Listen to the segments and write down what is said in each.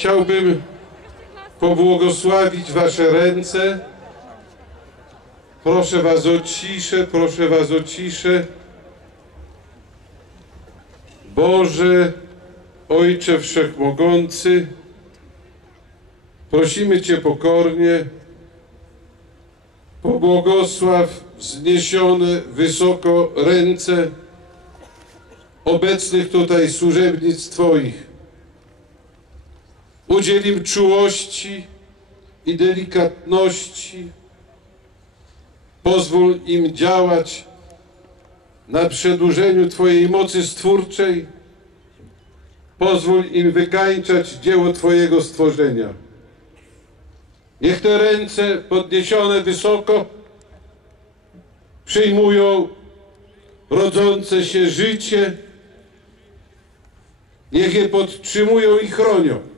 chciałbym pobłogosławić Wasze ręce. Proszę Was o ciszę, proszę Was o ciszę. Boże, Ojcze Wszechmogący, prosimy Cię pokornie, pobłogosław wzniesione wysoko ręce obecnych tutaj służebnic Twoich. Udziel im czułości i delikatności. Pozwól im działać na przedłużeniu Twojej mocy stwórczej. Pozwól im wykańczać dzieło Twojego stworzenia. Niech te ręce podniesione wysoko przyjmują rodzące się życie. Niech je podtrzymują i chronią.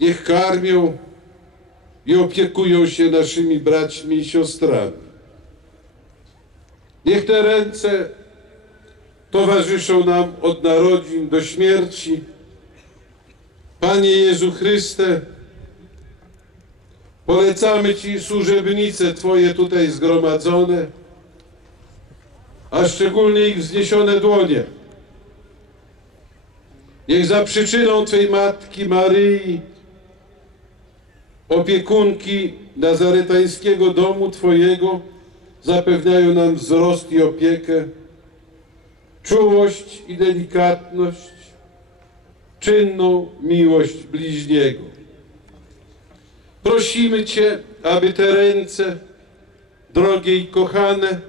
Niech karmią i opiekują się naszymi braćmi i siostrami. Niech te ręce towarzyszą nam od narodzin do śmierci. Panie Jezu Chryste, polecamy Ci służebnice Twoje tutaj zgromadzone, a szczególnie ich wzniesione dłonie. Niech za przyczyną Twej Matki Maryi, opiekunki Nazaretańskiego Domu Twojego, zapewniają nam wzrost i opiekę, czułość i delikatność, czynną miłość bliźniego. Prosimy Cię, aby te ręce, drogie i kochane,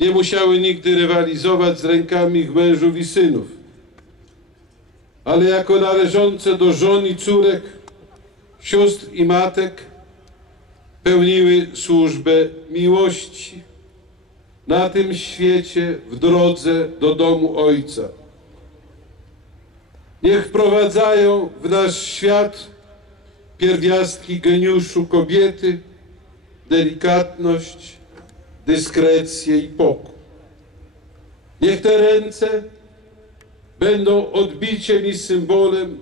nie musiały nigdy rywalizować z rękami ich mężów i synów, ale jako należące do żon i córek, sióstr i matek pełniły służbę miłości na tym świecie w drodze do domu Ojca. Niech wprowadzają w nasz świat pierwiastki geniuszu kobiety, delikatność, dyskrecję i pokój. Niech te ręce będą odbiciem i symbolem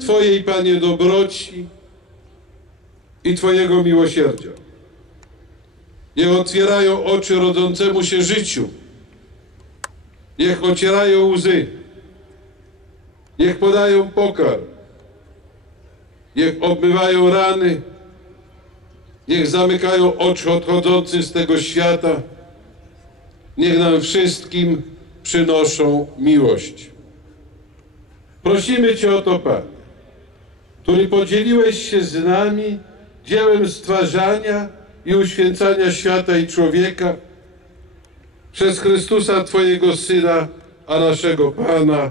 Twojej, Panie, dobroci i Twojego miłosierdzia. Niech otwierają oczy rodzącemu się życiu. Niech ocierają łzy. Niech podają pokarm. Niech obmywają rany. Niech zamykają oczy odchodzący z tego świata. Niech nam wszystkim przynoszą miłość. Prosimy Cię o to, Panie, który podzieliłeś się z nami dziełem stwarzania i uświęcania świata i człowieka przez Chrystusa Twojego Syna, a naszego Pana.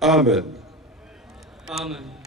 Amen. Amen.